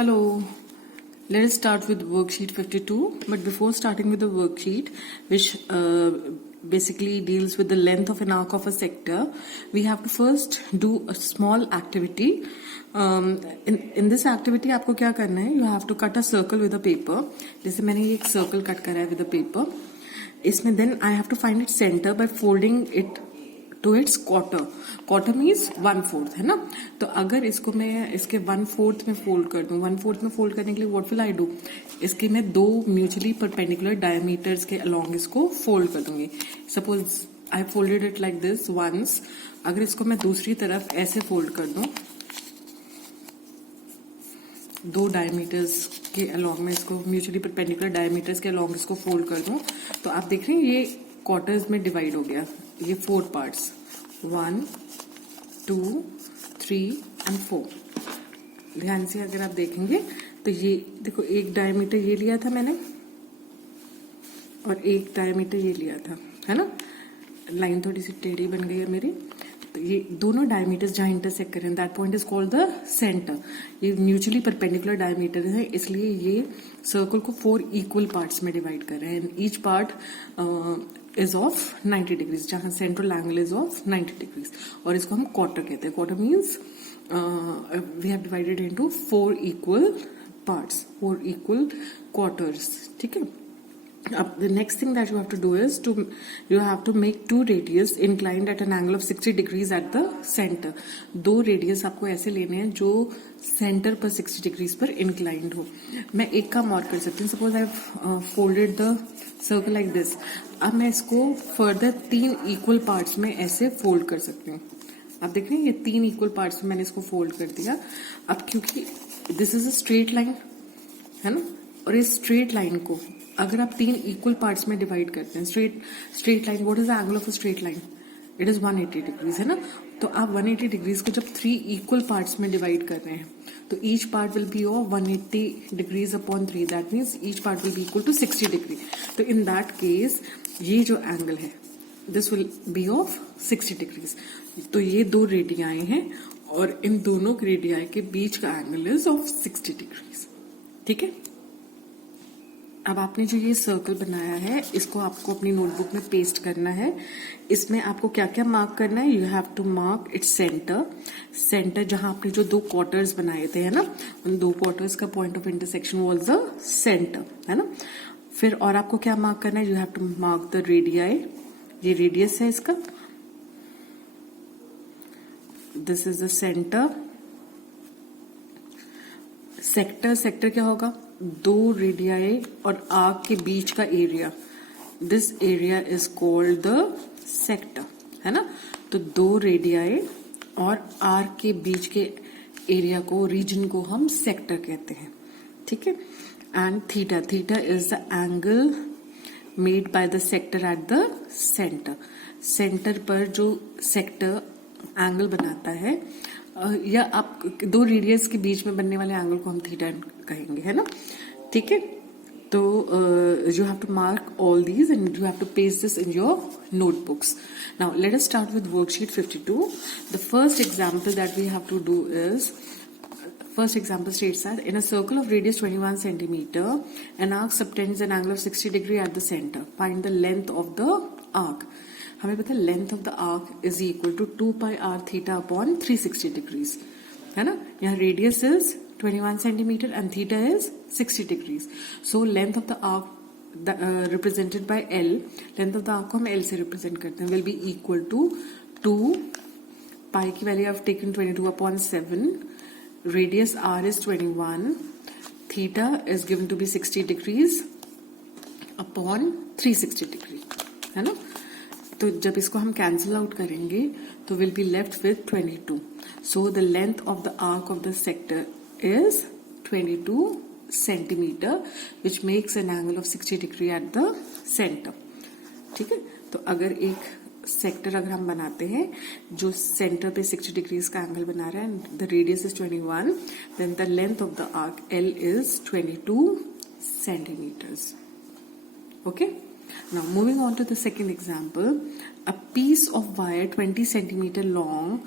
Hello. Let us start with worksheet 52. But before starting with the worksheet, which basically deals with the length of an arc of a sector, we have to first do a small activity. In this activity, आपको क्या करना है? You have to cut a circle with a paper. जैसे मैंने ये एक circle cut करा है with a paper. इसमें then I have to find its center by folding it to its quarter means 1/4 है ना. तो अगर इसको मैं इसके 1/4 में फोल्ड कर दूं, 1/4 में फोल्ड करने के लिए व्हाट विल आई डू, इसके मैं दो म्यूचुअली परपेंडिकुलर डायमीटर्स के अलोंग इसको फोल्ड कर दूंगी. Suppose I folded it like this once. अगर इसको मैं दूसरी तरफ ऐसे फोल्ड कर दूं, दो डायमीटर्स के अलोंग में इसको म्यूचुअली परपेंडिकुलर डायमीटर्स के अलोंग इसको फोल्ड कर दूं, तो आप देख रहे हैं ये क्वार्टर्स में डिवाइड हो गया. ये 4 पार्ट्स 1 2 3 एंड 4. ध्यान से अगर आप देखेंगे तो ये देखो, एक डायमीटर ये लिया था मैंने और एक डायमीटर ये लिया था, है ना. लाइन थोड़ी सी टेढ़ी बन गई है मेरी. तो ये दोनों डायमीटर्स जहां इंटरसेक्ट करें, that point is called the centre. ये म्यूचुअली परपेंडिकुलर डायमीटर है, इसलिए ये सर्कल को 4 इक्वल पार्ट्स में डिवाइड कर रहे हैं. Each part is of 90 degrees, जहां central angle is of 90 degrees. और इसको हम क्वार्टर कहते हैं. Quarter means we have divided into 4 equal parts, 4 equal quarters. ठीक है. अब the next thing that you have to do is you have to make 2 radius inclined at an angle of 60 degrees at the center. 2 radius आपको ऐसे लेने हैं जो centre पर 60 degrees पर इंक्लाइंड हो. मैं एक काम और कर सकती हूँ. Suppose I folded the circle like this. अब मैं इसको फर्दर 3 इक्वल पार्ट्स में ऐसे फोल्ड कर सकती हूँ. आप देख रहे हैं ये 3 इक्वल पार्ट्स में मैंने इसको फोल्ड कर दिया. अब क्योंकि this is a straight line है ना, और इस स्ट्रेट लाइन को अगर आप 3 इक्वल पार्ट्स में डिवाइड करते हैं, straight line, what is the angle of a straight line? It is 180 degrees, है ना. तो आप 180 डिग्रीज को जब 3 इक्वल पार्ट्स में डिवाइड कर रहे हैं तो each part will be of 180 degrees upon 3. That means each part will be equal to 60 degree. तो इन दैट केस ये जो एंगल है this will be of 60 degrees. तो ये 2 रेडियाएं हैं और इन दोनों रेडियाई के बीच का एंगल इज ऑफ 60 डिग्रीज. ठीक है. अब आपने जो ये सर्कल बनाया है इसको आपको अपनी नोटबुक में पेस्ट करना है. इसमें आपको क्या क्या मार्क करना है? You have to mark its centre जहां आपने जो 2 क्वार्टर्स बनाए थे, है ना, उन 2 क्वार्टर्स का point of intersection was the centre, है ना. फिर और आपको क्या मार्क करना है? You have to mark the radii. ये रेडियस है इसका. This is the centre. Sector क्या होगा? 2 रेडियाई और आर्क के बीच का area. This area is called the sector, है ना. तो 2 रेडियाई और आर्क के बीच के एरिया को, रीजन को हम सेक्टर कहते हैं. ठीक है. And theta is the angle made by the sector at the centre. Centre पर जो सेक्टर एंगल बनाता है, या आप 2 रेडियस के बीच में बनने वाले एंगल को हम थीटा कहेंगे, है ना. ठीक है. तो you have to mark all these and you have to paste this in your notebooks. Now let us start with worksheet 52. The first example that we have to do is, first example states that in a circle of radius 21 centimeter, an arc subtends an angle of 60 degree at the center. Find the length of the arc. हमें पता है length of the arc is equal to 2 pi r theta upon 360 degrees, है ना. यहाँ radius is 21 centimetre and theta is 60 degrees. So length of the arc represented by L, length of the arc को हम L से represent करते हैं, will be equal to 2 pi की value of taken 22 upon 7. Radius r is 21, theta is given to B 60 degrees upon 360 degree, है ना. तो जब इसको हम कैंसिल आउट करेंगे तो will be left with 22. So the length of the arc of the sector is 22 centimetre which makes an angle of 60 degree at the centre. ठीक है. तो अगर एक सेक्टर अगर हम बनाते हैं जो सेंटर पे 60 डिग्रीज का एंगल बना रहा है, the radius is 21, then the length of the arc L is 22 centimetres. Okay. Now moving on to the second example, a piece of wire 20 centimeter long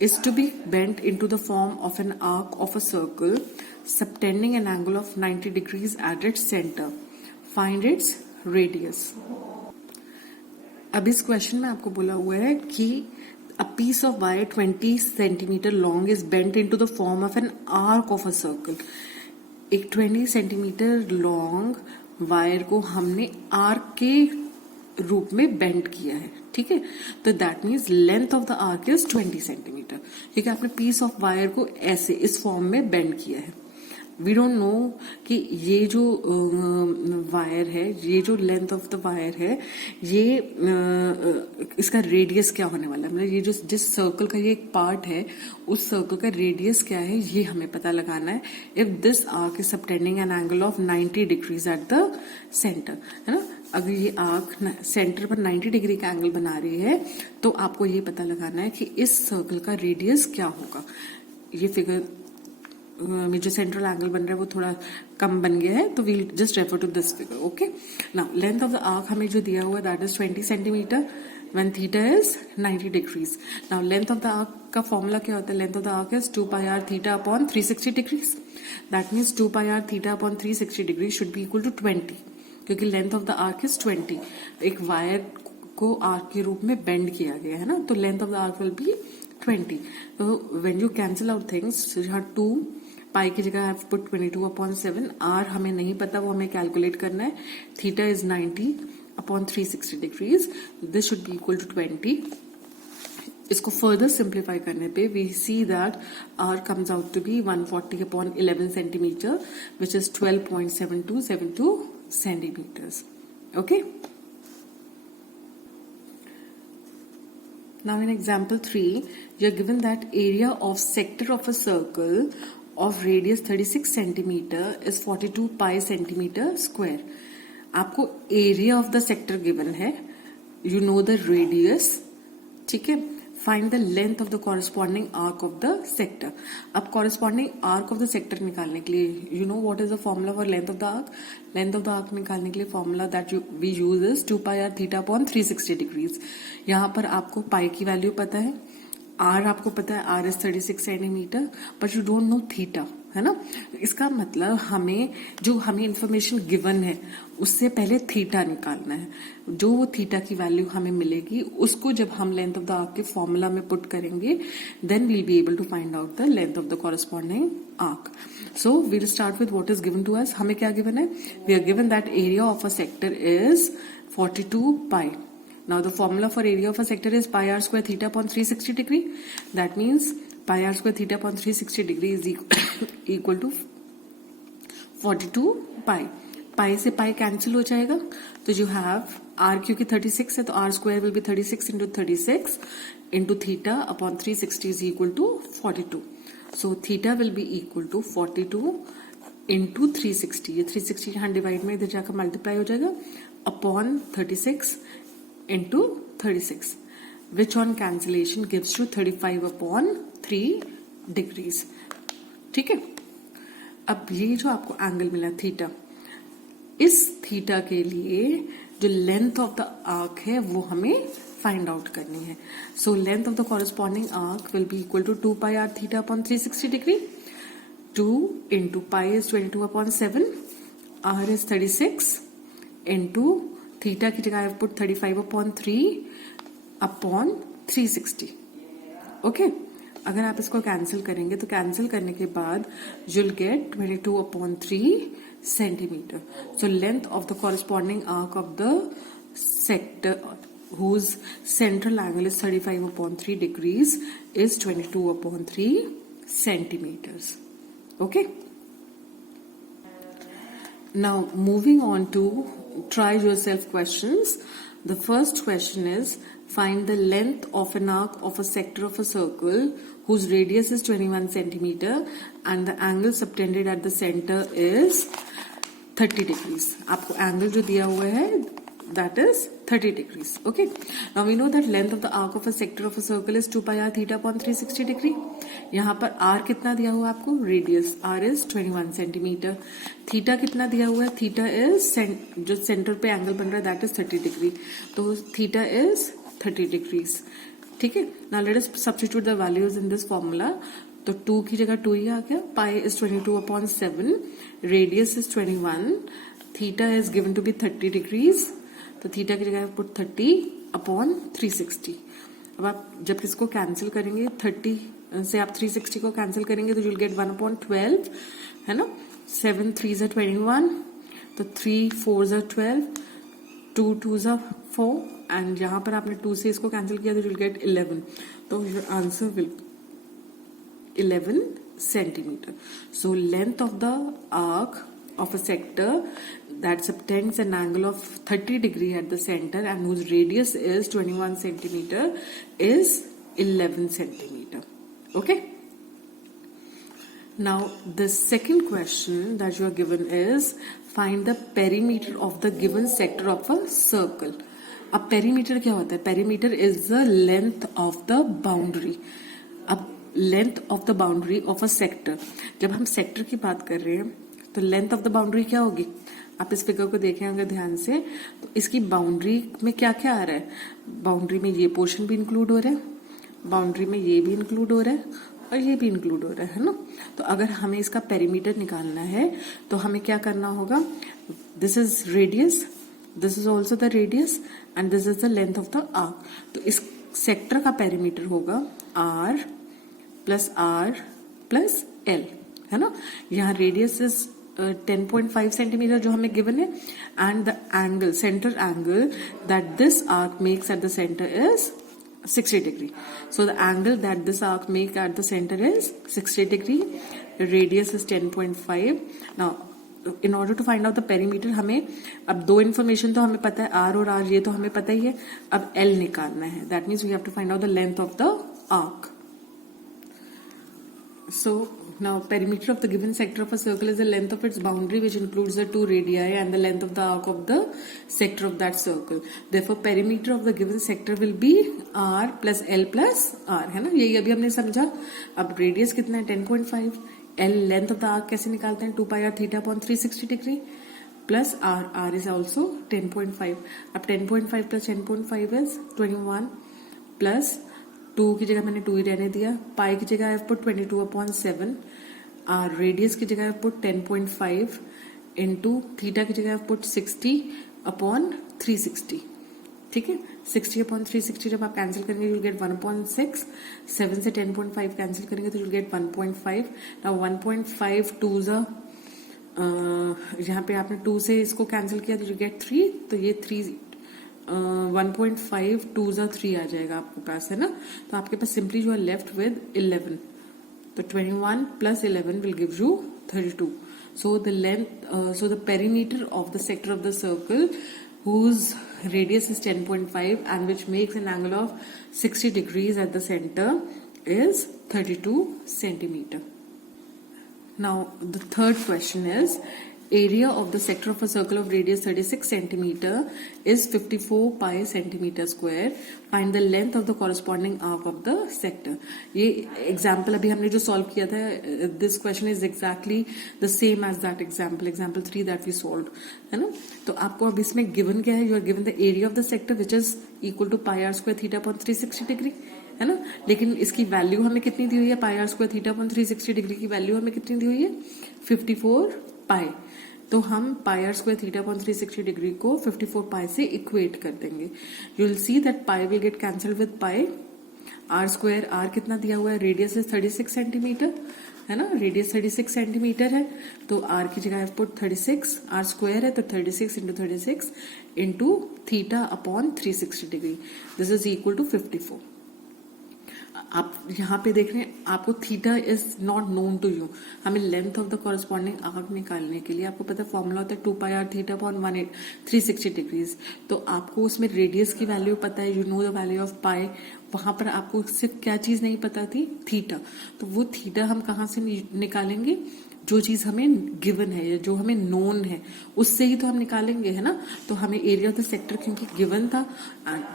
is to be bent into the form of an arc of a circle subtending an angle of 90 degrees at its center. Find its radius. अब इस question में आपको बोला हुआ है कि a piece of wire 20 centimeter long is bent into the form of an arc of a circle. एक 20 centimetre long wire को हमने आर्क के रूप में बेंड किया है, ठीक है. तो that means length of the arc is 20 centimetre, क्योंकि आपने पीस ऑफ वायर को ऐसे इस फॉर्म में बेंड किया है. वी डोंट नो कि ये जो वायर है, ये जो लेंथ ऑफ द वायर है, ये इसका रेडियस क्या होने वाला है, मतलब ये जो जिस सर्कल का ये एक पार्ट है उस सर्कल का रेडियस क्या है ये हमें पता लगाना है. If this arc is subtending an angle of 90 degrees at the centre, है ना. अगर ये आर्क सेंटर पर 90 डिग्री का एंगल बना रही है तो आपको ये पता लगाना है कि इस सर्कल का रेडियस क्या होगा. ये फिगर में जो सेंट्रल एंगल बन रहा है वो थोड़ा कम बन गया है, तो we'll just refer to this figure. Okay, now length of the arc हमें जो दिया हुआ है that is 20 centimetre when theta is 90 degrees. Now length of the arc का फॉर्मूला क्या होता है? Length of the arc is 2 pi r theta upon 360 degrees. That means 2 pi r theta upon 360 degree should be equal to 20, क्योंकि length of the arc is 20. एक wire को arc के रूप में बेंड किया गया है ना, तो length of the arc will B 20. तो when you cancel out things, यहाँ 2 पाई की जगह हैव पुट 22/7. आर हमें नहीं पता, वो हमें कैलकुलेट करना है. Theta is 90 upon 360 degrees. This should be equal to 20. इसको फर्दर सिंप्लीफाई करने पे we see that r comes out to be 140 upon 11 centimetre which is 12.7272 centimeters. Okay. Now in example 3, you are given that area of sector of a circle of radius 36 centimeter is 42 pi centimeter square. आपको area of the sector given है, you know the radius, ठीक है. Find the length of the corresponding arc of the sector. अब corresponding arc of the sector निकालने के लिए you know what is the formula for length of the arc? Length of the arc निकालने के लिए formula that we use is 2 pi r theta upon 360 degrees. यहाँ पर आपको pi की वैल्यू पता है, r आपको पता है r is 36 centimetre, but you don't know theta, है ना. इसका मतलब हमें इंफॉर्मेशन गिवन है उससे पहले थीटा निकालना है. जो वो थीटा की वैल्यू हमें मिलेगी उसको जब हम लेंथ ऑफ द आर्क के फॉर्मूला में पुट करेंगे then we'll be able to find out the length of the corresponding arc. So we'll start with what is given to us. हमें क्या गिवन है? We are given that area of a sector is 42 pi. Now the formula for area of a sector is pi r square theta upon 360 degree. That means pi r square theta upon 360 degree is equal to 42 pi. Pi से pi cancel हो जाएगा, तो you have r क्योंकि 36 है तो r square will be 36 into 36 into theta upon 360 is equal to 42. So theta will be equal to 42 into 360. ये 360 यहाँ divide में इधर जाकर मल्टीप्लाई हो जाएगा upon 36 into 36, which on cancellation gives you 35 upon 3 degrees. ठीक है. अब ये जो आपको एंगल मिला थीटा, इस थीटा के लिए जो लेंथ ऑफ द आर्क है वो हमें फाइंड आउट करनी है. So length of the corresponding arc will be equal to 2 pi r theta upon 360 degree. 2 into pi is 22/7, r is 36 into theta की जगह I have put 35/3 upon 360. Okay, अगर आप इसको कैंसिल करेंगे तो कैंसिल करने के बाद you'll get 22/3 centimetre. So length of the corresponding arc of the sector whose central angle is 35/3 degrees is 22/3 centimeters. Okay. Now moving on to try yourself questions. The first question is find the length of an arc of a sector of a circle whose radius is 21 centimeter and the angle subtended at the center is 30 degrees. आपको angle जो दिया हुआ है that is 30 degrees. Okay. Now we know that length of the arc of a sector of a circle is 2 pi r theta upon 360 degree. यहाँ पर r कितना दिया हुआ है आपको? Radius r is 21 centimetre. Theta कितना दिया हुआ है? थीटा इज जो सेंटर पे एंगल बन रहा है दैट इज 30 डिग्री. तो थीटा इज 30 डिग्रीज. ठीक है. Now let us substitute the values in this formula. तो 2 की जगह 2 ही आ गया. Pi is 22/7, radius is 21, theta is given to be 30 degrees. तो थीटा की जगह पुट 30/360. अब आप जब इसको कैंसिल करेंगे 30 से आप 360 को कैंसिल करेंगे तो you'll get 1/12, है ना. 7 3s are 21, तो 3 4s are 12, 2 2s are 4, and यहां पर आपने 2 से इसको कैंसिल किया तो you'll get 11. तो your answer will 11 centimeter. So length of the arc of a sector that subtends an angle of 30 degree at the center and whose radius is 21 centimeter is 11 centimeter. Okay. Now the second question that you are given is find the perimeter of the given sector of a circle. अब perimeter क्या होता है? Perimeter is the length of the boundary. अब length of the boundary of a sector. जब हम sector की बात कर रहे हैं तो length of the boundary क्या होगी? आप इस फिगर को देखें अगर ध्यान से तो इसकी बाउंड्री में क्या क्या आ रहा है? बाउंड्री में ये पोर्शन भी इंक्लूड हो रहा है, बाउंड्री में ये भी इंक्लूड हो रहा है और ये भी इंक्लूड हो रहा है ना. तो अगर हमें इसका पेरीमीटर निकालना है तो हमें क्या करना होगा? This is radius, this is also the radius and this is the length of the arc. तो इस सेक्टर का पेरीमीटर होगा R प्लस L, है ना. यहाँ रेडियस इज 10.5 सेंटीमीटर जो हमें गिवन है and the angle, centre angle that this arc makes at the centre is 60 degree. So the angle that this arc make at the center is 60 degree. The radius is 10.5. Now, in order to find out the perimeter, हमें अब दो information तो हमें पता है R और R, ये तो हमें पता ही है. अब L निकालना है. That means we have to find out the length of the arc. So now perimeter of the given sector of a circle is the length of its boundary which includes the two radii and the length of the arc of the sector of that circle. Therefore perimeter of the given sector will be R plus L plus R, है ना. यही अभी हमने समझा. अब radius कितना है? 10.5. L length of the arc कैसे निकालते हैं? 2 pi r theta upon 360 degree plus R is also 10.5. अब 10.5 plus 10.5 is 21 plus 2 की जगह मैंने 2 ही रहने दिया. पाई की जगह आई पुट 22/7, आर रेडियस की जगह आई पुट 10.5 इंटू थीटा की जगह आई पुट 60/360. ठीक है. 60/360 जब आप कैंसिल करेंगे you'll get 1/6. 7 से 10.5 कैंसिल करेंगे तो you'll get 1.5. नाउ 1.5 2 यहाँ पे आपने 2 से इसको कैंसिल किया तो you'll get 3. तो ये 1.5 2 3 आ जाएगा आपके पास, है ना. तो आपके पास simply you are left with 11. तो 21 plus 11 will give you 32. So the length, so the perimeter of the sector of the circle whose radius is 10.5 and which makes an angle of 60 degrees at the center is 32 centimeter. Now the third question is area of the sector of a circle of radius 36 centimeter is 54 pi centimeter square. Find the length of the corresponding arc of the sector. ये example अभी हमने जो solve किया था, this question is exactly the same as that example 3 that we solved, है ना. तो आपको अब इसमें given क्या है? You are given the area of the sector which is equal to pi r square theta upon 360 degree, है ना. लेकिन इसकी वैल्यू हमें कितनी दी हुई है? Pi r square theta upon 360 degree की वैल्यू हमें कितनी दी हुई है? 54 पाई. तो हम pi r square theta upon 360 degree को 54 पाई से इक्वेट कर देंगे. You will see that pi will get cancel with pi. R square, r कितना दिया हुआ है? रेडियस इज 36 सेंटीमीटर, है ना. रेडियस 36 सेंटीमीटर है तो आर की जगह पुट 36. आर स्क्वायर है तो 36 into 36 into theta upon 360 degree. This is equal to 54. आप यहाँ पे देख रहे हैं आपको theta is not known to you. हमें length of the corresponding arc निकालने के लिए आपको पता है फॉर्मूला होता है 2 pi r theta upon 360 degrees. तो आपको उसमें रेडियस की वैल्यू पता है, you know the value of pi. वहां पर आपको सिर्फ क्या चीज नहीं पता थी? थीटा. तो वो थीटा हम कहाँ से निकालेंगे? जो चीज हमें गिवन है, जो हमें नोन है, उससे ही तो हम निकालेंगे, है ना. तो हमें एरिया ऑफ द सेक्टर क्योंकि गिवन था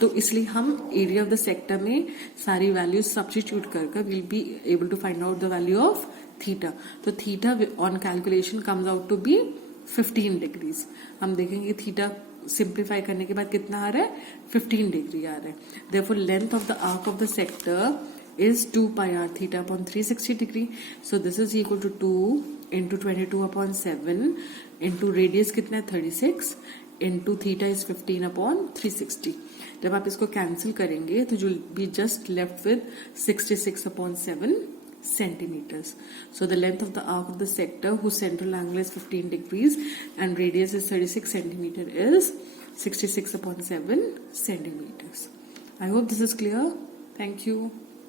तो इसलिए हम एरिया ऑफ द सेक्टर में सारी वैल्यूज सब्स्टिट्यूट कर will be able to find out the value of theta. तो theta on calculation comes out to be 15 degrees. हम देखेंगे थीटा सिंप्लीफाई करने के बाद कितना आ रहा है? 15 डिग्री आ रहा है. Therefore length of the arc of the sector is 2 pi r theta upon 360 degree. So this is equal to 2 into 22 upon 7 into radius कितना है 36 into theta is 15 upon 360. जब आप इसको कैंसिल करेंगे तो you'll be just left with 66 upon 7 centimeters. So the length of the arc of the sector whose central angle is 15 degrees and radius is 36 centimeter is 66 upon 7 centimeters. I hope this is clear. Thank you.